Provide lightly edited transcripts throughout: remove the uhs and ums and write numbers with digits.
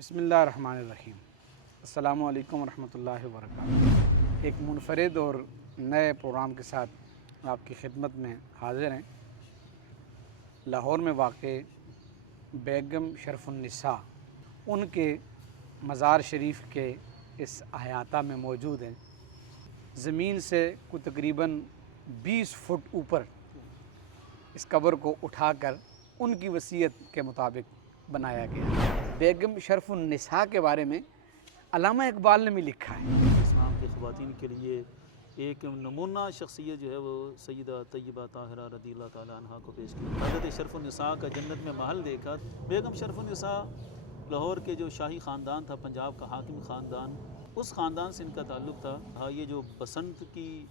بسم اللہ الرحمن الرحیم۔ السلام علیکم ورحمۃ اللہ وبرکاتہ۔ ایک منفرد اور نئے پروگرام کے ساتھ آپ کی خدمت میں حاضر ہیں۔ لاہور میں واقع بیگم شرف النساء ان کے مزار شریف کے اس احاطہ میں موجود ہیں۔ زمین سے کوئی تقریباً 20 فٹ اوپر اس قبر کو اٹھا کر ان کی وصیت کے مطابق بنایا گیا۔ بیگم شرف النساء کے بارے میں علامہ اقبال نے بھی لکھا ہے۔ اسلام کی خواتین کے لیے ایک نمونہ شخصیت جو ہے وہ سیدہ طیبہ طاہرہ رضی اللہ تعالیٰ عنہ کو پیش کی۔ حضرت شرف النساء کا جنت میں محل دیکھا۔ بیگم شرف النساء لاہور کے جو شاہی خاندان تھا، پنجاب کا حاکم خاندان، اس خاندان سے ان کا تعلق تھا۔ یہ جو بسنت کی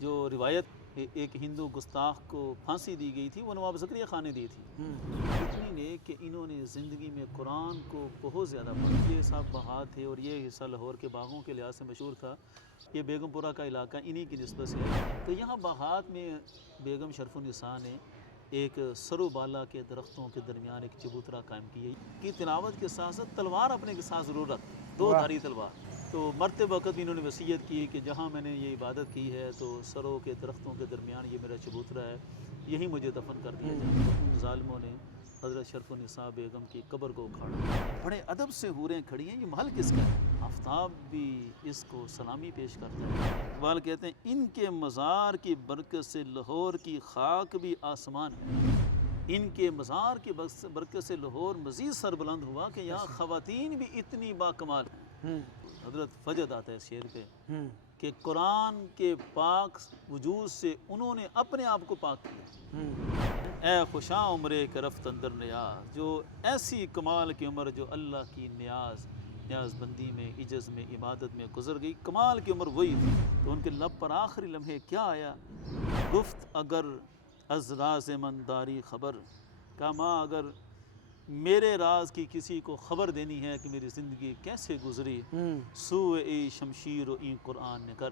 جو روایت ایک ہندو گستاخ کو پھانسی دی گئی تھی، وہ نواب زکریا خان نے دی تھی۔ اتنی نے کہ انہوں نے زندگی میں قرآن کو بہت زیادہ پڑھا۔ یہ صاحب بہات تھے اور یہ حصہ لاہور کے باغوں کے لحاظ سے مشہور تھا۔ یہ بیگم پورہ کا علاقہ انہی کی نسبت سے ہے۔ تو یہاں باغات میں بیگم شرف النساء نے ایک سرو بالا کے درختوں کے درمیان ایک چبوترا قائم کی کہ تلاوت کے ساتھ ساتھ تلوار اپنے کے ساتھ ضرور رکھ، 2 دھاری تلوار۔ تو مرتے وقت بھی انہوں نے وصیت کی کہ جہاں میں نے یہ عبادت کی ہے تو سروں کے درختوں کے درمیان یہ میرا چبوترا ہے، یہی مجھے دفن کر دیا جائے۔ ان ظالموں نے حضرت شرف النساء بیگم کی قبر کو اکھاڑا۔ بڑے ادب سے حوریں کھڑی ہیں، یہ محل کس کا ہے؟ آفتاب بھی اس کو سلامی پیش کرتا ہے۔ اقبال کہتے ہیں ان کے مزار کی برکت سے لاہور کی خاک بھی آسمان ہے۔ ان کے مزار کی برکت سے لاہور مزید سربلند ہوا کہ یہاں خواتین بھی اتنی باکمال ہیں۔ حضرت فجد آتا ہے اس شعر پہ کہ قرآن کے پاک وجود سے انہوں نے اپنے آپ کو پاک کیا۔ اے خوشاں عمرے کے رفت اندر نیاز، جو ایسی کمال کی عمر جو اللہ کی نیاز بندی میں، عجز میں، عبادت میں گزر گئی، کمال کی عمر وہی تھی۔ تو ان کے لب پر آخری لمحے کیا آیا؟ گفت اگر از راز من داری خبر، کہا ماں اگر میرے راز کی کسی کو خبر دینی ہے کہ میری زندگی کیسے گزری، سوئے ای شمشیر و این قرآن نگر،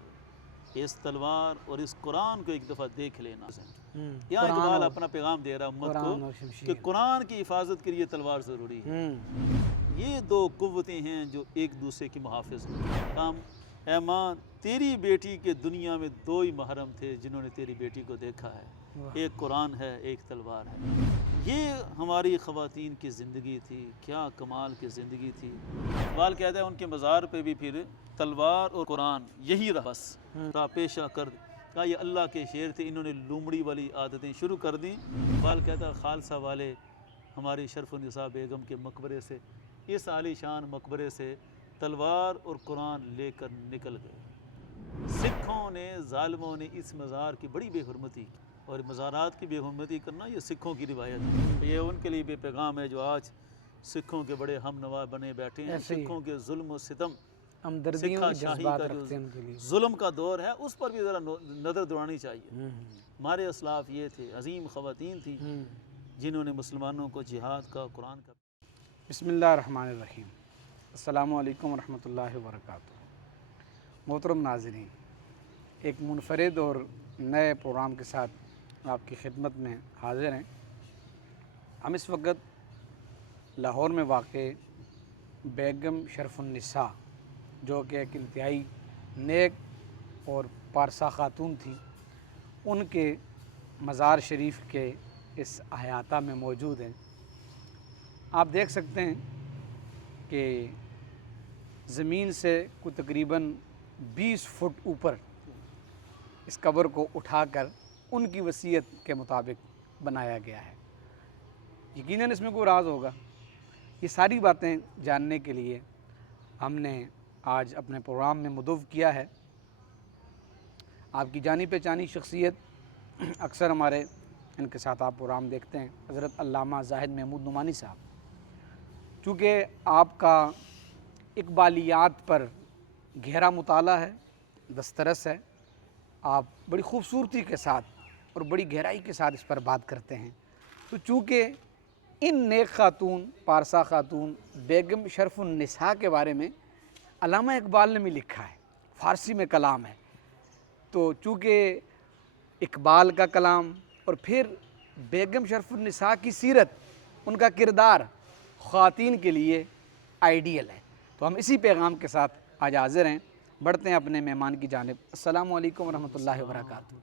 اس تلوار اور اس قرآن کو ایک دفعہ دیکھ لینا۔ یہاں اقبال اپنا پیغام دے رہا امت کو کہ قرآن کی حفاظت کے لیے تلوار ضروری ہے۔ یہ 2 قوتیں ہیں جو ایک دوسرے کی محافظ ہیں۔ اے ماں تیری بیٹی کے دنیا میں 2 ہی محرم تھے جنہوں نے تیری بیٹی کو دیکھا ہے، ایک قرآن ہے، ایک تلوار ہے۔ یہ ہماری خواتین کی زندگی تھی، کیا کمال کی زندگی تھی۔ اقبال کہتا ہے ان کے مزار پہ بھی پھر تلوار اور قرآن یہی رہا، بس تا پیشہ کر کہا یہ اللہ کے شعر تھے، انہوں نے لومڑی والی عادتیں شروع کر دیں۔ اقبال کہتا ہے خالصہ والے ہماری شرف النساء بیگم کے مقبرے سے، اس عالی شان مقبرے سے تلوار اور قرآن لے کر نکل گئے۔ سکھوں نے، ظالموں نے اس مزار کی بڑی بے حرمتی کی، اور مزارات کی بے حرمتی کرنا یہ سکھوں کی روایت ہے۔ یہ ان کے لیے بے پیغام ہے جو آج سکھوں کے بڑے ہم نوا بنے بیٹھے ہیں۔ سکھوں کے ظلم و ستم، سکھا شاہی کا جو ظلم کا دور ہے، اس پر بھی ذرا نظر دوڑانی چاہیے۔ ہمارے اسلاف یہ تھے، عظیم خواتین تھیں جنہوں نے مسلمانوں کو جہاد کا، قرآن کا۔ بسم اللہ الرحمن الرحیم۔ السلام علیکم ورحمۃ اللہ وبرکاتہ۔ محترم ناظرین، ایک منفرد اور نئے پروگرام کے ساتھ آپ کی خدمت میں حاضر ہیں۔ ہم اس وقت لاہور میں واقع بیگم شرف النساء جو کہ ایک انتہائی نیک اور پارسا خاتون تھی، ان کے مزار شریف کے اس احاطہ میں موجود ہیں۔ آپ دیکھ سکتے ہیں کہ زمین سے کوئی تقریباً 20 فٹ اوپر اس قبر کو اٹھا کر ان کی وصیت کے مطابق بنایا گیا ہے۔ یقیناً اس میں کوئی راز ہوگا۔ یہ ساری باتیں جاننے کے لیے ہم نے آج اپنے پروگرام میں مدعو کیا ہے آپ کی جانی پہچانی شخصیت، اکثر ہمارے ان کے ساتھ آپ پروگرام دیکھتے ہیں، حضرت علامہ زاہد محمود نعمانی صاحب۔ چونکہ آپ کا اقبالیات پر گہرا مطالعہ ہے، دسترس ہے، آپ بڑی خوبصورتی کے ساتھ اور بڑی گہرائی کے ساتھ اس پر بات کرتے ہیں، تو چونکہ ان نیک خاتون، پارسا خاتون بیگم شرف النساء کے بارے میں علامہ اقبال نے بھی لکھا ہے، فارسی میں کلام ہے، تو چونکہ اقبال کا کلام اور پھر بیگم شرف النساء کی سیرت، ان کا کردار خواتین کے لیے آئیڈیل ہے۔ تو ہم اسی پیغام کے ساتھ آج حاضر ہیں، بڑھتے ہیں اپنے مہمان کی جانب۔ السلام علیکم ورحمۃ اللہ وبرکاتہ۔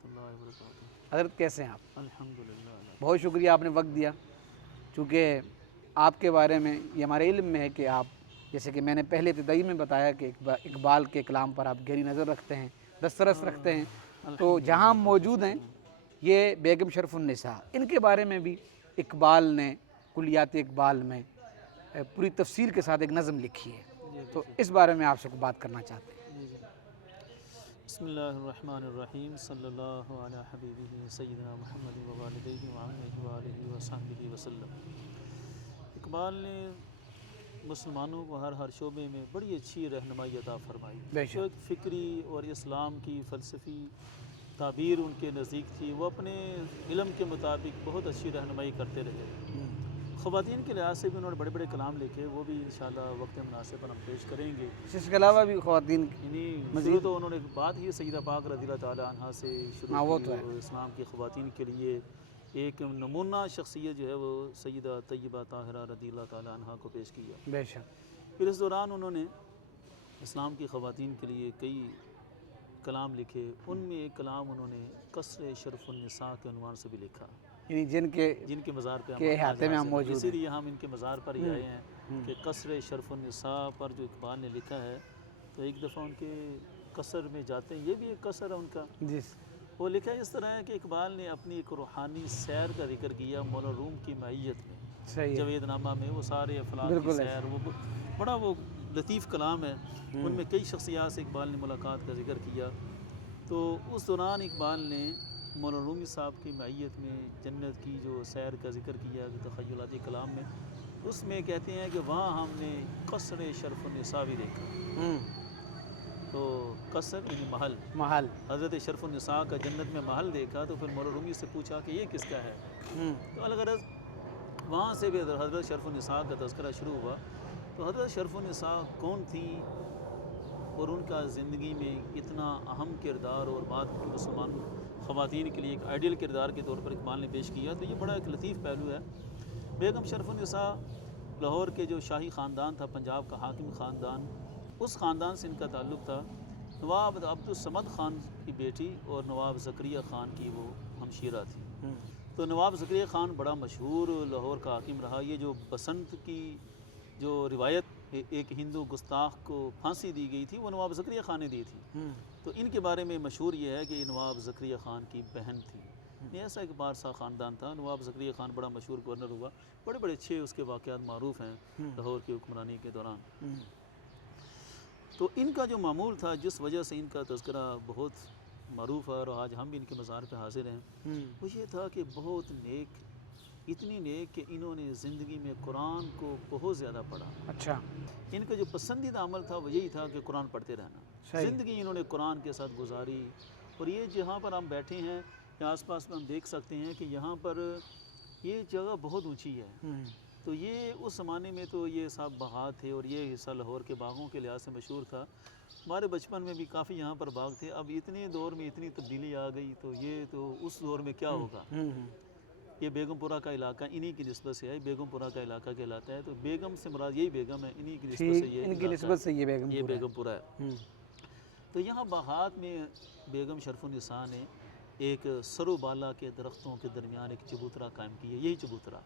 حضرت کیسے ہیں آپ؟ الحمدللہ۔ بہت شکریہ آپ نے وقت دیا، چونکہ آپ کے بارے میں یہ ہمارے علم میں ہے کہ آپ، جیسے کہ میں نے پہلے ابتدائی میں بتایا کہ اقبال کے کلام پر آپ گہری نظر رکھتے ہیں، دسترس رکھتے ہیں، تو جہاں ہم موجود ہیں یہ بیگم شرف النساء، ان کے بارے میں بھی اقبال نے کلیات اقبال میں پوری تفصیل کے ساتھ ایک نظم لکھی ہے، تو اس بارے میں آپ سے بات کرنا چاہتے ہیں۔ بسم اللہ الرحمن الرحیم، صلی اللہ علی حبیبہ سیدنا محمد ووالدیہ وعمہ وآلہ وصحبہ وسلم۔ اقبال نے مسلمانوں کو ہر شعبے میں بڑی اچھی رہنمائی عطا فرمائی۔ بے شک۔ جو ایک فکری اور اسلام کی فلسفی تعبیر ان کے نزدیک تھی، وہ اپنے علم کے مطابق بہت اچھی رہنمائی کرتے رہے۔ خواتین کے لحاظ سے بھی انہوں نے بڑے بڑے کلام لکھے، وہ بھی انشاءاللہ وقت مناسب پر ہم پیش کریں گے۔ اس کے علاوہ بھی خواتین شروع تو انہوں نے بات ہی سیدہ پاک رضی اللہ تعالیٰ عنہ سے شروع کی، اور اسلام کی خواتین کے لیے ایک نمونہ شخصیت جو ہے وہ سیدہ طیبہ طاہرہ رضی اللہ تعالیٰ عنہ کو پیش کیا۔ بے شک۔ پھر اس دوران انہوں نے اسلام کی خواتین کے لیے کئی کلام لکھے، ان میں ایک کلام انہوں نے قصر شرف النساء کے عنوان سے بھی لکھا، یعنی جن کے مزار پہ کے احاطے میں ہم موجود ہیں، اسی لیے ہم ان کے مزار پر ہی آئے ہیں کہ قصر شرف النساء پر جو اقبال نے لکھا ہے، تو ایک دفعہ ان کے قصر میں جاتے ہیں، یہ بھی ایک قصر ہے ان کا۔ وہ لکھا ہے اس طرح ہے کہ اقبال نے اپنی ایک روحانی سیر کا ذکر کیا مولا روم کی معیت میں، جوید نامہ میں، وہ سارے افلاک کی سیر، وہ بڑا وہ لطیف کلام ہے، ان میں کئی شخصیات سے اقبال نے ملاقات کا ذکر کیا۔ تو اس دوران اقبال نے مولانا رومی صاحب کی معیت میں جنت کی جو سیر کا ذکر کیا تخیلاتی کلام میں، اس میں کہتے ہیں کہ وہاں ہم نے قصر شرف النساء بھی دیکھا۔ تو قصر یعنی محل، حضرت شرف النساء کا جنت میں محل دیکھا، تو پھر مولانا رومی سے پوچھا کہ یہ کس کا ہے؟ تو الغرض وہاں سے بھی حضرت شرف النساء کا تذکرہ شروع ہوا۔ تو حضرت شرف النساء کون تھیں اور ان کا زندگی میں اتنا اہم کردار اور بات مسلمان خواتین کے لیے ایک آئیڈیل کردار کے طور پر اقبال نے پیش کیا، تو یہ بڑا ایک لطیف پہلو ہے۔ بیگم شرف النساء لاہور کے جو شاہی خاندان تھا، پنجاب کا حاکم خاندان، اس خاندان سے ان کا تعلق تھا۔ نواب عبدالصمد خان کی بیٹی اور نواب زکریا خان کی وہ ہمشیرہ تھی۔ تو نواب زکریا خان بڑا مشہور لاہور کا حاکم رہا۔ یہ جو بسنت کی جو روایت ایک ہندو گستاخ کو پھانسی دی گئی تھی، وہ نواب زکریا خان نے دی تھی۔ تو ان کے بارے میں مشہور یہ ہے کہ یہ نواب زکریا خان کی بہن تھی۔ یہ ایسا ایک بارسا خاندان تھا۔ نواب زکریا خان بڑا مشہور گورنر ہوا، بڑے بڑے اچھے اس کے واقعات معروف ہیں لاہور کی حکمرانی کے دوران۔ تو ان کا جو معمول تھا، جس وجہ سے ان کا تذکرہ بہت معروف ہے اور آج ہم بھی ان کے مزار پہ حاضر ہیں، وہ یہ تھا کہ بہت نیک، اتنی نیک کہ انہوں نے زندگی میں قرآن کو بہت زیادہ پڑھا۔ اچھا، ان کا جو پسندیدہ عمل تھا وہ یہی تھا کہ قرآن پڑھتے رہنا۔ زندگی انہوں نے قرآن کے ساتھ گزاری۔ اور یہ جہاں پر ہم بیٹھے ہیں یا آس پاس میں ہم دیکھ سکتے ہیں کہ یہاں پر یہ جگہ بہت اونچی ہے۔ تو یہ اس زمانے میں تو یہ سب باغات تھے، اور یہ حصہ لاہور کے باغوں کے لحاظ سے مشہور تھا۔ ہمارے بچپن میں بھی کافی یہاں پر باغ تھے۔ اب اتنے دور میں اتنی تبدیلی آ گئی، تو یہ تو اس دور میں کیا ہوگا۔ یہ بیگم پورہ کا علاقہ انہی کی نسبت سے ہے، بیگم پورہ کا علاقہ کہلاتا ہے۔ تو بیگم سے مراد یہی بیگم ہے، انہی کی نسبت سے یہ بیگم پورہ ہے۔ تو یہاں باغات میں بیگم شرف النساء نے ایک سرو بالا کے درختوں کے درمیان ایک چبوترا قائم کی ہے، یہی چبوترا۔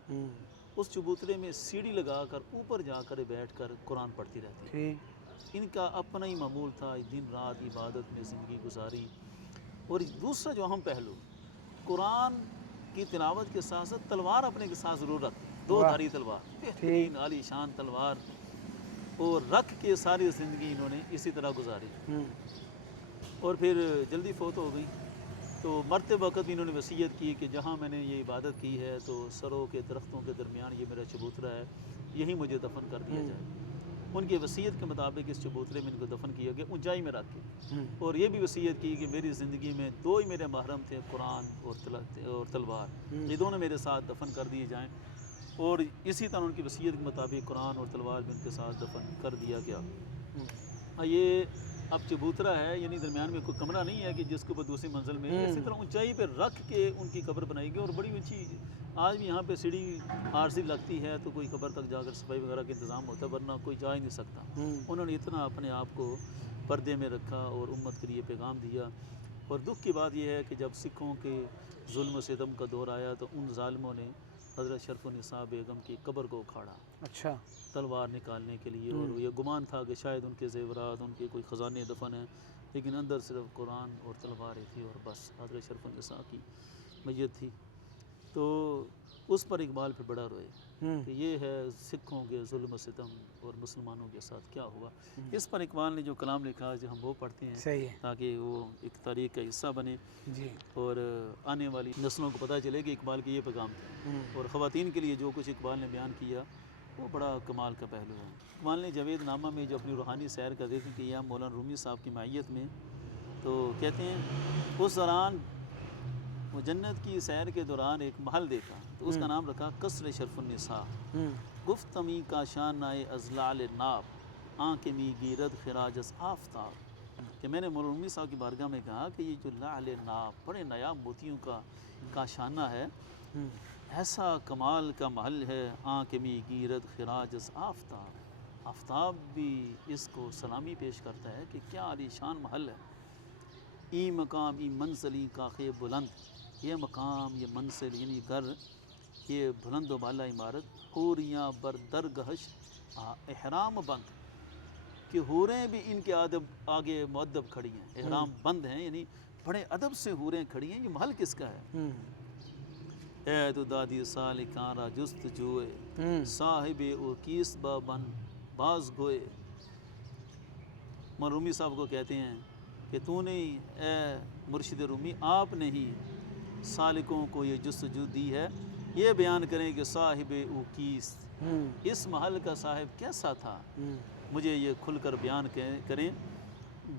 اس چبوترے میں سیڑھی لگا کر اوپر جا کر بیٹھ کر قرآن پڑھتی رہتی ہے۔ ان کا اپنا ہی معمول تھا، دن رات عبادت میں زندگی گزاری۔ اور دوسرا جو اہم پہلو، قرآن کی تلاوت کے ساتھ ساتھ تلوار اپنے کے ساتھ ضرور رکھتے، دو دھاری تلوار، بہترین عالی شان تلوار، اور رکھ کے ساری زندگی انہوں نے اسی طرح گزاری۔ اور پھر جلدی فوت ہو گئی، تو مرتے وقت بھی انہوں نے وصیت کی کہ جہاں میں نے یہ عبادت کی ہے تو سروں کے درختوں کے درمیان یہ میرا چبوترا ہے، یہی مجھے دفن کر دیا جائے۔ ان کی وصیت کے مطابق اس چبوترے میں ان کو دفن کیا گیا، اونچائی میں رکھ کے۔ اور یہ بھی وصیت کی کہ میری زندگی میں دو ہی میرے محرم تھے، قرآن اور تلوار، یہ دونوں میرے ساتھ دفن کر دیے جائیں۔ اور اسی طرح ان کی وصیت کے مطابق قرآن اور تلوار بھی ان کے ساتھ دفن کر دیا گیا۔ یہ اب چبوترا ہے یعنی درمیان میں کوئی کمرہ نہیں ہے کہ جس کے اوپر دوسری منزل میں اسی طرح اونچائی پہ رکھ کے ان کی قبر بنائی گئی، اور بڑی اونچی آج بھی یہاں پہ سیڑھی عارضی لگتی ہے تو کوئی قبر تک جا کر صفائی وغیرہ کا انتظام ہوتا ہے، ورنہ کوئی جا ہی نہیں سکتا۔ انہوں نے اتنا اپنے آپ کو پردے میں رکھا اور امت کے لیے پیغام دیا۔ اور دکھ کی بات یہ ہے کہ جب سکھوں کے ظلم و ستم کا دور آیا تو ان ظالموں نے حضرت شرف النساء بیگم کی قبر کو اکھاڑا اچھا، تلوار نکالنے کے لیے، اور یہ گمان تھا کہ شاید ان کے زیورات، ان کے کوئی خزانے دفن ہیں، لیکن اندر صرف قرآن اور تلواریں تھی اور بس حضرت شرف النساء کی میت تھی۔ تو اس پر اقبال پھر بڑا روئے کہ یہ ہے سکھوں کے ظلم و ستم اور مسلمانوں کے ساتھ کیا ہوا۔ اس پر اقبال نے جو کلام لکھا جو ہم وہ پڑھتے ہیں صحیح ہے تاکہ وہ ایک تاریخ کا حصہ بنے جی۔ اور آنے والی نسلوں کو پتہ چلے کہ اقبال کی یہ پیغام تھا۔ اور خواتین کے لیے جو کچھ اقبال نے بیان کیا وہ بڑا کمال کا پہلو ہے۔ اقبال نے جاوید نامہ میں جو اپنی روحانی سیر کا ذکر کیا مولانا رومی صاحب کی معیت میں، تو کہتے ہیں اس دوران وہ جنت کی سیر کے دوران ایک محل دیکھا تو اس کا نام رکھا قصر شرف النساء۔ گفتمی کا شانۂ ازلال ناب آنکھ می گیرد خراج از آفتاب، کہ میں نے مولانا رومی صاحب کی بارگاہ میں کہا کہ یہ جو لعل ناب بڑے نایاب موتیوں کا کاشانہ ہے، ایسا کمال کا محل ہے، آنکھ می گیرد خراج از آفتاب، آفتاب بھی اس کو سلامی پیش کرتا ہے کہ کیا عالی شان محل ہے۔ ای مقام ای منزلی کاخے بلند، یہ مقام یہ منزل یعنی گھر یہ بلند و بالا عمارت، حوریاں بر درگہش احرام بند، کہ حوریں بھی ان کے آگے مؤدب کھڑی ہیں، احرام بند ہیں یعنی بڑے ادب سے حوریں کھڑی ہیں۔ یہ محل کس کا ہے؟ اے تو دادی سالکاں را جست جوئے، صاحب او کیس بابن باز گوئے۔ رومی صاحب کو کہتے ہیں کہ تو نے اے مرشد رومی آپ نے ہی سالکوں کو یہ جستجو دی ہے، یہ بیان کریں کہ صاحب او کیس، اس محل کا صاحب کیسا تھا، مجھے یہ کھل کر بیان کریں۔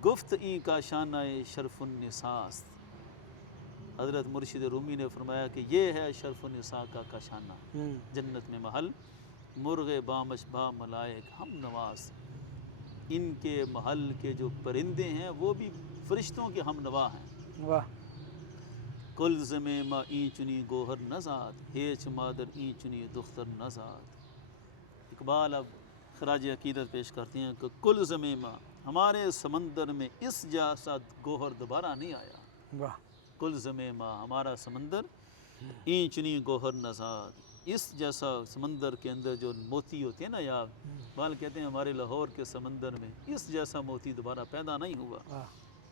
گفت این کا شانہ شرف النساء، حضرت مرشد رومی نے فرمایا کہ یہ ہے شرف النساء کا کاشانہ، جنت میں محل، مرغ بامش با ملائک ہم نواز، ان کے محل کے جو پرندے ہیں وہ بھی فرشتوں کے ہم نوا ہیں۔ واہ، کل زمیں ما این چنی گوہر نزاد، ہیچ مادر این چنی دختر نزاد۔ اقبال اب خراج عقیدت پیش کرتے ہیں کہ کل زمیں ما، ہمارے سمندر میں اس جیسا گوہر دوبارہ نہیں آیا۔ واہ، کل زمیں ما، ہمارا سمندر، این چنی گوہر نزاد، اس جیسا سمندر کے اندر جو موتی ہوتے ہیں نا یار، اقبال کہتے ہیں ہمارے لاہور کے سمندر میں اس جیسا موتی دوبارہ پیدا نہیں ہوا۔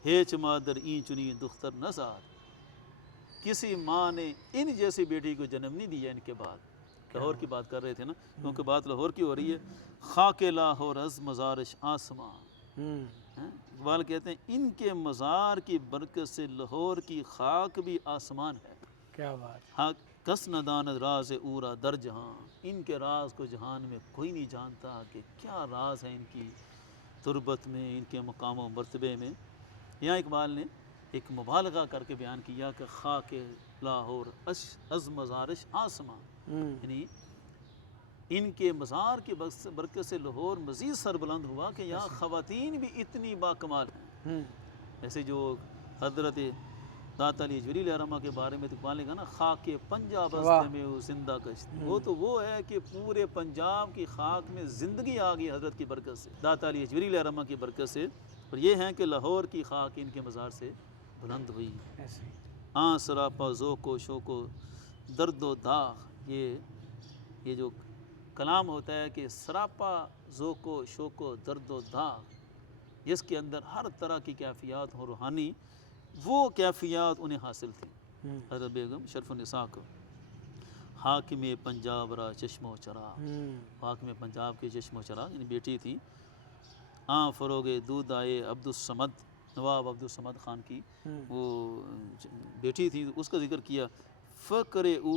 ہیچ مادر این چنی دختر نزاد، کسی ماں نے ان جیسی بیٹی کو جنم نہیں دیا ان کے بعد۔ لاہور کی بات کر رہے تھے نا، کیونکہ بات لاہور کی ہو رہی ہے۔ خاک لاہور از مزارش آسمان، اقبال کہتے ہیں ان کے مزار کی برکت سے لاہور کی خاک بھی آسمان ہے۔ کیا بات، ہاں کس نداند راز اورا در جہاں، ان کے راز کو جہان میں کوئی نہیں جانتا کہ کیا راز ہے ان کی تربت میں، ان کے مقام و مرتبے میں۔ یہاں اقبال نے ایک مبالغہ کر کے بیان کیا کہ خاک لاہور از مزارش آسمان، یعنی ان کے مزار کی برکت سے لاہور مزید سربلند ہوا کہ یہاں خواتین بھی اتنی باکمال ہیں۔ جیسے جو حضرت داتا علی اجویری علیہ الرحمہ کے بارے میں تو اقبال نے کہا نا، خاک پنجاب است میں وہ زندہ کشت، وہ تو وہ ہے کہ پورے پنجاب کی خاک میں زندگی آ گئی حضرت کی برکت سے، داتا علی اجویری علیہ الرحمہ کی برکت سے۔ اور یہ ہیں کہ لاہور کی خاک ان کے مزار سے بلند ہوئی۔ آن سراپا ذوق و شوق و درد و داغ، یہ جو کلام ہوتا ہے کہ سراپا ذوق و شوق و درد و داغ، جس کے اندر ہر طرح کی کیفیات ہوں روحانی، وہ کیفیات انہیں حاصل تھیں حضرت بیگم شرف النساء کو۔ حاکم پنجاب را چشم و چراغ، حاکم پنجاب کی چشم و چراغ یعنی بیٹی تھی۔ آن فروغ دود آئے عبد الصمد، نواب عبد الصمد خان کی وہ بیٹی تھی، اس کا ذکر کیا۔ فقر او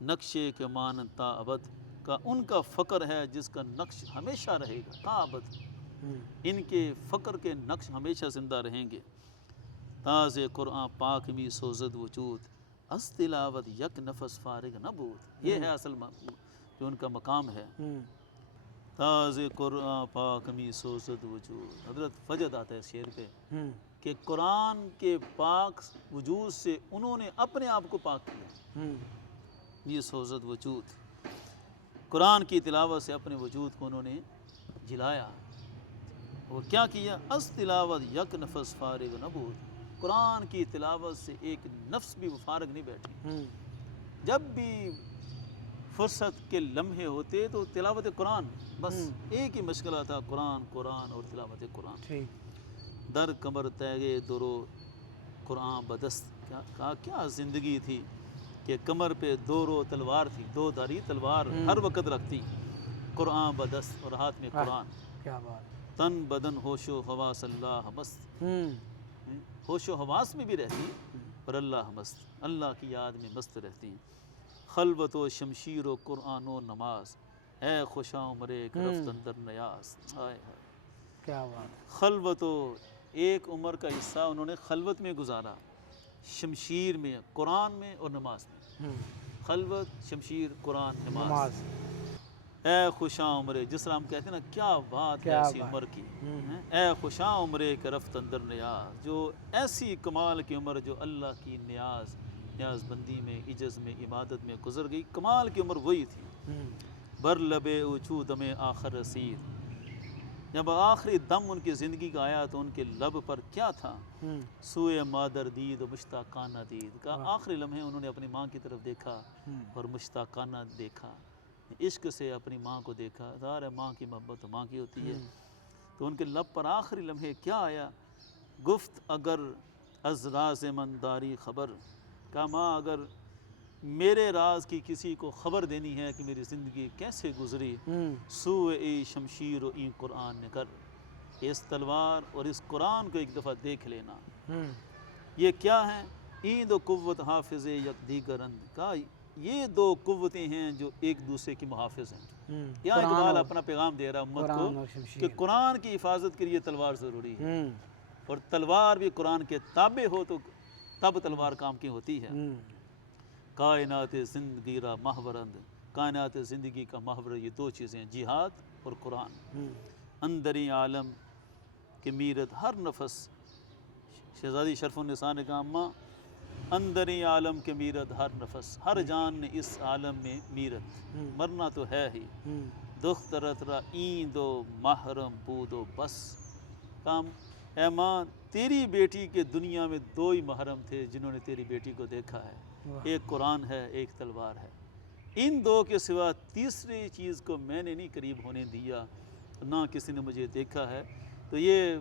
نقشے کے مانتا ابد، کا ان کا فقر ہے جس کا نقش ہمیشہ رہے گا تا ابد، ان کے فقر کے نقش ہمیشہ زندہ رہیں گے۔ تاز قرآن پاک می سوزد وجود، از تلاوت یک نفس فارغ نہ بود، یہ ہے اصل جو ان کا مقام ہے۔ تاز قرآن پاک می سوزد وجود. حضرت فجد آتا ہے شعر پہ کہ قرآن کے پاک وجود سے انہوں نے اپنے آپ کو پاک کیا. یہ سوزد وجود، قرآن کی تلاوت سے اپنے وجود کو انہوں نے جلایا. اور کیا کیا؟ از تلاوت یک نفس فارغ نبود. قرآن کی تلاوت سے ایک نفس بھی فارغ نہیں بیٹھی. جب بھی فرصت کے لمحے ہوتے تو تلاوت قرآن، بس ایک ہی مشغلہ تھا، قرآن قرآن اور تلاوت قرآن. در کمر تیغ درو قرآن بدست. کیا زندگی تھی کہ کمر پہ دو رو تلوار تھی، دو دھاری تلوار ہر وقت رکھتی. قرآن بدست اور ہاتھ میں قرآن. کیا بات. تن بدن ہوش و حواس اللہ مست. ہوش و حواس میں بھی رہتی اور اللہ مست، اللہ کی یاد میں مست رہتی. خلوت و شمشیر و قرآن و نماز، اے خوشا عمر رفت اندر نیاز. کیا بات. خلوت و ایک عمر کا حصہ انہوں نے خلوت میں گزارا، شمشیر میں، قرآن میں اور نماز میں. خلوت، شمشیر، قرآن، نماز. اے خوشاں عمرے، جس طرح ہم کہتے ہیں نا کیا بات ہے ایسی عمر کی. اے خوشاں عمرے کہ رفت اندر نیاز، جو ایسی کمال کی عمر جو اللہ کی نیاز بندی میں، عجز میں، عبادت میں گزر گئی. کمال کی عمر وہی تھی. بر لبے اوچو دم آخر رسید. جب آخری دم ان کی زندگی کا آیا تو ان کے لب پر کیا تھا؟ سوئے مادر دید و مشتاقانہ دید. کا آخری لمحے انہوں نے اپنی ماں کی طرف دیکھا اور مشتاقانہ دیکھا، عشق سے اپنی ماں کو دیکھا. ظاہر ہے ماں کی محبت ماں کی ہوتی ہے. تو ان کے لب پر آخری لمحے کیا آیا؟ گفت اگر از راز من داری خبر. کہا ماں اگر میرے راز کی کسی کو خبر دینی ہے کہ میری زندگی کیسے گزری، سوئے ای شمشیر و این قرآن نگر. اس تلوار اور اس قرآن کو ایک دفعہ دیکھ لینا. یہ کیا ہیں؟ این دو قوت حافظ یک دیگرند. کہا یہ دو قوتیں ہیں جو ایک دوسرے کی محافظ ہیں. یہاں اقبال اپنا پیغام دے رہا امت کو کہ قرآن کی حفاظت کے لیے تلوار ضروری ہے، اور تلوار بھی قرآن کے تابع ہو تو تب تلوار کام کی ہوتی ہے. کائنات زندگی را محورند. کائنات زندگی کا محور یہ دو چیزیں ہیں، جہاد اور قرآن. اندری عالم کے میرت ہر نفس. شہزادی شرف النساء نے کہا اماں اندری عالم کے میرت ہر نفس، ہر جان نے اس عالم میں میرت، مرنا تو ہے ہی. دخترت را این دو محرم بود و بس. کام اے ماں تیری بیٹی کے دنیا میں دو ہی محرم تھے جنہوں نے تیری بیٹی کو دیکھا ہے، ایک قرآن ہے، ایک تلوار ہے. ان دو کے سوا تیسری چیز کو میں نے نہیں قریب ہونے دیا، نہ کسی نے مجھے دیکھا ہے. تو یہ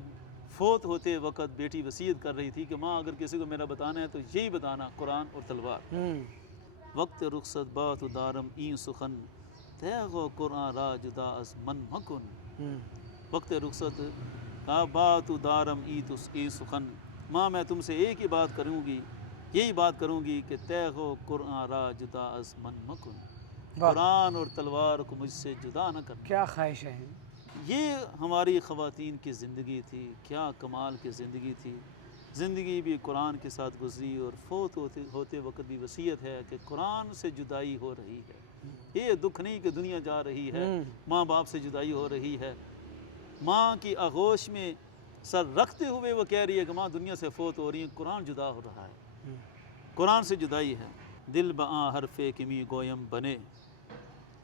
فوت ہوتے وقت بیٹی وصیت کر رہی تھی کہ ماں اگر کسی کو میرا بتانا ہے تو یہی بتانا، قرآن اور تلوار. وقت رخصت بات دارم این سخن، تیغ و قرآن را جدا از من مکن. وقت رخصت کہا بات دارم این سخن، ماں میں تم سے ایک ہی بات کروں گی، یہی بات کروں گی کہ تیغ و قرآن را جدا از من مکن. قرآن اور تلوار کو مجھ سے جدا نہ کرنا. کیا خواہش ہے. یہ ہماری خواتین کی زندگی تھی. کیا کمال کی زندگی تھی. زندگی بھی قرآن کے ساتھ گزری، اور فوت ہوتے وقت بھی وصیت ہے کہ قرآن سے جدائی ہو رہی ہے. یہ دکھ نہیں کہ دنیا جا رہی ہے، ماں باپ سے جدائی ہو رہی ہے. ماں کی آغوش میں سر رکھتے ہوئے وہ کہہ رہی ہے کہ ماں دنیا سے فوت ہو رہی ہے، قرآن جدا ہو رہا ہے. قرآن سے جدائی ہے. دل بآں حرف کمی گویم بنے،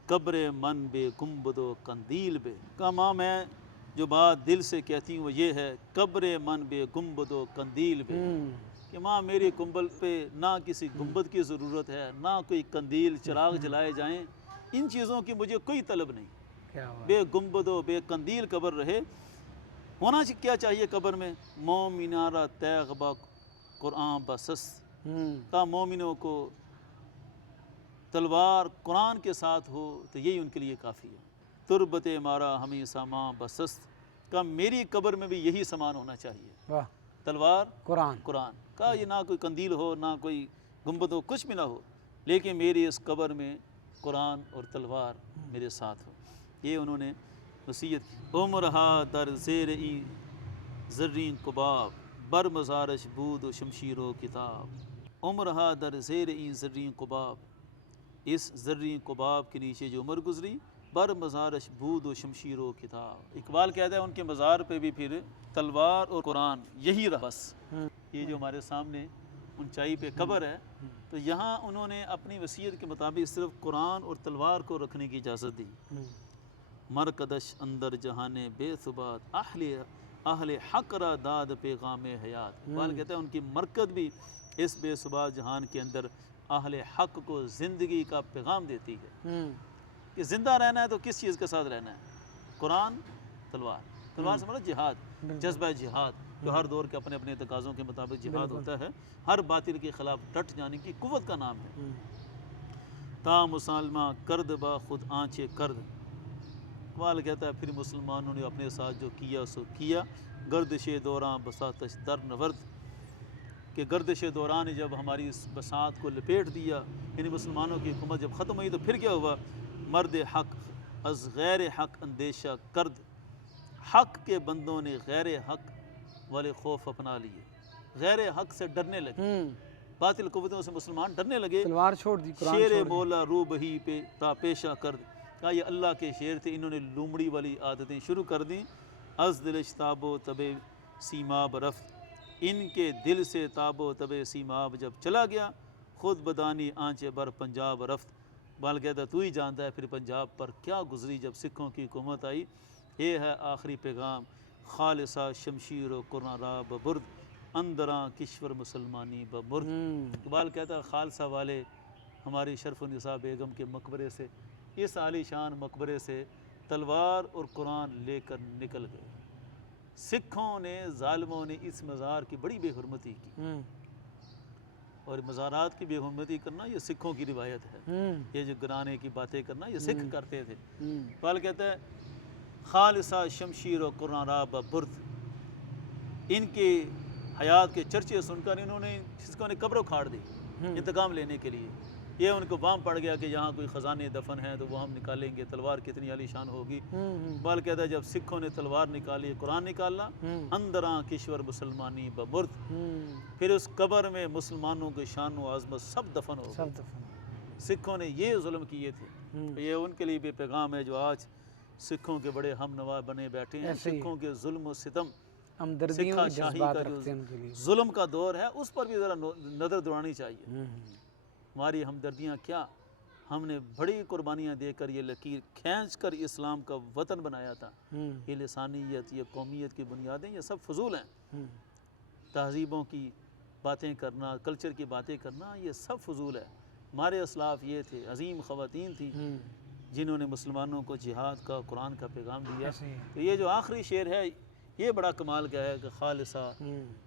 قبر من بے گنبد و قندیل بے. کہا ماں میں جو بات دل سے کہتی ہوں وہ یہ ہے، قبر من بے گنبد و قندیل بے، کہ ماں میری کنبل پہ نہ کسی گنبد کی ضرورت ہے، نہ کوئی قندیل چراغ جلائے جائیں، ان چیزوں کی مجھے کوئی طلب نہیں. بے گنبد و بے قندیل قبر رہے. ہونا کیا چاہیے قبر میں؟ مومنارا تیغ با قرآن بسس. کہا مومنوں کو تلوار قرآن کے ساتھ ہو تو یہی ان کے لیے کافی ہے. تربت مارا ہمیں سامان بسست. کہا میری قبر میں بھی یہی سامان ہونا چاہیے، تلوار قرآن. کہا یہ نہ کوئی قندیل ہو، نہ کوئی گنبد ہو، کچھ بھی نہ ہو، لیکن میری اس قبر میں قرآن اور تلوار میرے ساتھ ہو. یہ انہوں نے وصیت کی. عمرہا در زیر این زرین قباب، بر مزارش بود و شمشیر و کتاب. عمرہا در زیر این زرین قباب، اس زرین قباب کے نیچے جو عمر گزری بر مزارش بود و شمشیر و کتاب. اقبال کہتا ہے ان کے مزار پہ بھی پھر تلوار اور قرآن یہی رہا بس. یہ جو ہمارے سامنے اونچائی پہ قبر ہے تو یہاں انہوں نے اپنی وصیت کے مطابق صرف قرآن اور تلوار کو رکھنے کی اجازت دی. مرکدش اندر جہان بے ثبات اہل حق را داد پیغام حیات. اقبال کہتا ہے ان کی مرکد بھی اس بے ثبات جہان کے اندر اہل حق کو زندگی کا پیغام دیتی ہے کہ زندہ رہنا ہے تو کس چیز کے ساتھ رہنا ہے؟ قرآن، تلوار. تلوار سے مراد جہاد، جذبہ جہاد، جو ہر دور کے اپنے اپنے تقاضوں کے مطابق جہاد ہوتا ہے، ہر باطل کے خلاف ڈٹ جانے کی قوت کا نام ہے. تا مسالمہ کرد با خود آنچے کرد. اقبال کہتا ہے پھر مسلمانوں نے اپنے ساتھ جو کیا سو کیا. گردش دوران بساتش در نورد، کہ گردش دوران جب ہماری اس بساط کو لپیٹ دیا، یعنی مسلمانوں کی حکومت جب ختم ہوئی تو پھر کیا ہوا؟ مرد حق از غیر حق اندیشہ کرد. حق کے بندوں نے غیر حق والے خوف اپنا لیے، غیر حق سے ڈرنے لگے، باطل قوتوں سے مسلمان ڈرنے لگے. تلوار چھوڑ دی، قرآن شیر چھوڑ دی. مولا رو بہی پہ تا پیشہ کرد. کہا یہ اللہ کے شیر تھے، انہوں نے لومڑی والی عادتیں شروع کر دیں. از دلش تاب و تب سیماب رفت. ان کے دل سے تاب و تب سیماب جب چلا گیا، خود بدانی آنچے بر پنجاب رفت. بال کہتا تو ہی جانتا ہے پھر پنجاب پر کیا گزری جب سکھوں کی حکومت آئی. یہ ہے آخری پیغام خالصہ شمشیر و قرآن را ببرد اندراں کشور مسلمانی بمرد. اقبال کہتا ہے خالصہ والے ہماری شرف النساء بیگم کے مقبرے سے، اس عالی شان مقبرے سے تلوار اور قرآن لے کر نکل گئے. سکھوں نے، ظالموں نے اس مزار کی بڑی بے حرمتی کی، اور مزارات کی بے حرمتی کرنا یہ سکھوں کی روایت ہے. یہ جو گرانے کی باتیں کرنا یہ سکھ کرتے تھے. اقبال کہتا ہے خالصہ شمشیر و قرآن را ببرد. ان کے حیات کے چرچے سن کر انہوں نے سکھوں نے قبر اکھاڑ دی انتقام لینے کے لیے. یہ ان کو وہم پڑ گیا کہ یہاں کوئی خزانے دفن ہیں تو وہ ہم نکالیں گے، تلوار کتنی عالی شان ہوگی. اقبال کہتا ہے جب سکھوں نے تلوار نکالی، قرآن نکالا، اندراں کشور مسلمانی بمرد. پھر اس قبر میں مسلمانوں کے شان و عظمت سب دفن ہو گئے. سکھوں نے یہ ظلم کیے تھے. یہ ان کے لیے بھی پیغام ہے جو آج سکھوں کے بڑے ہم نوا بنے بیٹھے ہیں. سکھوں کے ظلم و ستم، سکھا شاہی کا جو ظلم کا دور ہے اس پر بھی ذرا نظر دوڑانی چاہیے. ہماری ہمدردیاں کیا، ہم نے بڑی قربانیاں دے کر یہ لکیر کھینچ کر اسلام کا وطن بنایا تھا. یہ لسانیت، یہ قومیت کی بنیادیں یہ سب فضول ہیں. تہذیبوں کی باتیں کرنا، کلچر کی باتیں کرنا یہ سب فضول ہے. ہمارے اسلاف یہ تھے، عظیم خواتین تھی جنہوں نے مسلمانوں کو جہاد کا، قرآن کا پیغام دیا. تو یہ جو آخری شعر ہے یہ بڑا کمال کا ہے کہ خالصہ،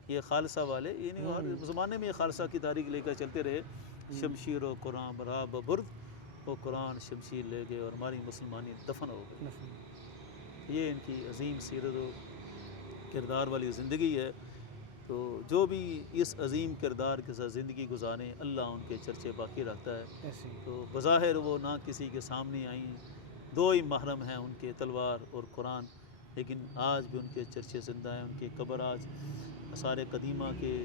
یہ خالصہ والے یعنی ہر زمانے میں یہ خالصہ کی تاریخ لے کر چلتے رہے. شمشیر و قرآن برا ببرد، وہ قرآن شمشیر لے گئے اور ہماری مسلمانی دفن ہو گئی. یہ ان کی عظیم سیرت و کردار والی زندگی ہے. تو جو بھی اس عظیم کردار کے ساتھ زندگی گزاریں اللہ ان کے چرچے باقی رکھتا ہے. تو بظاہر وہ نہ کسی کے سامنے آئیں، دو ہی محرم ہیں ان کے، تلوار اور قرآن، لیکن آج بھی ان کے چرچے زندہ ہیں. ان کی قبر آج آثار قدیمہ کے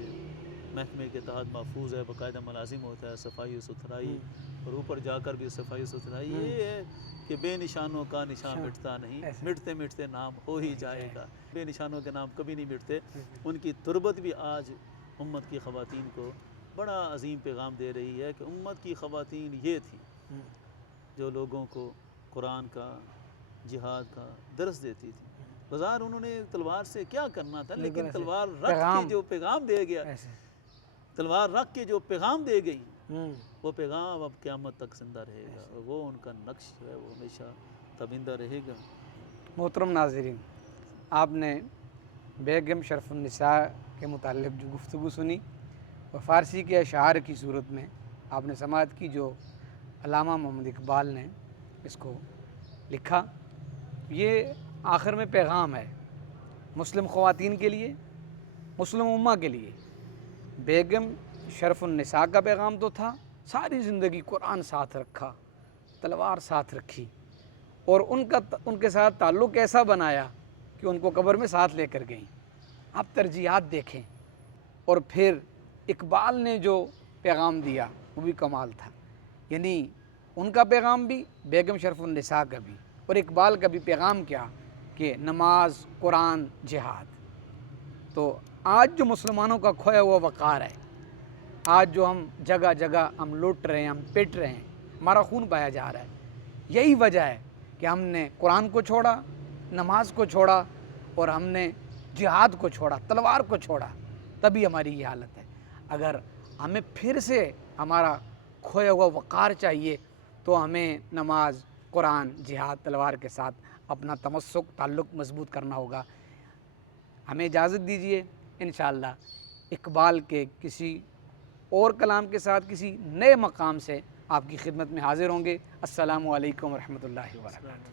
محکمے کے تحت محفوظ ہے، باقاعدہ ملازم ہوتا ہے صفائی و ستھرائی، اور اوپر جا کر بھی صفائی و ستھرائی. یہ ہے کہ بے نشانوں کا نشان مٹتا نہیں، مٹتے مٹتے نام ہو ہی جائے گا. بے نشانوں کے نام کبھی نہیں مٹتے. ان کی تربت بھی آج امت کی خواتین کو بڑا عظیم پیغام دے رہی ہے کہ امت کی خواتین یہ تھی جو لوگوں کو قرآن کا، جہاد کا درس دیتی تھی. بظاہر انہوں نے تلوار سے کیا کرنا تھا، لیکن تلوار رکھ کے جو پیغام دے گیا، تلوار رکھ کے جو پیغام دے گئی، وہ پیغام اب قیامت تک زندہ رہے گا. وہ ان کا نقش ہے، وہ ہمیشہ تابندہ رہے گا. محترم ناظرین، آپ نے بیگم شرف النساء کے متعلق جو گفتگو سنی، اور فارسی کے اشعار کی صورت میں آپ نے سماعت کی جو علامہ محمد اقبال نے اس کو لکھا. یہ آخر میں پیغام ہے مسلم خواتین کے لیے، مسلم امہ کے لیے. بیگم شرف النساء کا پیغام تو تھا، ساری زندگی قرآن ساتھ رکھا، تلوار ساتھ رکھی، اور ان کے ساتھ تعلق ایسا بنایا کہ ان کو قبر میں ساتھ لے کر گئیں. آپ ترجیحات دیکھیں. اور پھر اقبال نے جو پیغام دیا وہ بھی کمال تھا. یعنی ان کا پیغام بھی، بیگم شرف النساء کا بھی، اور اقبال کا بھی پیغام کیا کہ نماز، قرآن، جہاد۔ تو آج جو مسلمانوں کا کھویا ہوا وقار ہے، آج جو ہم جگہ جگہ ہم لوٹ رہے ہیں، ہم پٹ رہے ہیں، ہمارا خون بہایا جا رہا ہے، یہی وجہ ہے کہ ہم نے قرآن کو چھوڑا، نماز کو چھوڑا، اور ہم نے جہاد کو چھوڑا، تلوار کو چھوڑا، تبھی ہماری یہ حالت ہے۔ اگر ہمیں پھر سے ہمارا کھویا ہوا وقار چاہیے تو ہمیں نماز، قرآن، جہاد، تلوار کے ساتھ اپنا تمسک، تعلق مضبوط کرنا ہوگا۔ ہمیں اجازت دیجیے، انشاءاللہ اقبال کے کسی اور کلام کے ساتھ کسی نئے مقام سے آپ کی خدمت میں حاضر ہوں گے۔ السلام علیکم ورحمۃ اللہ وبرکاتہ۔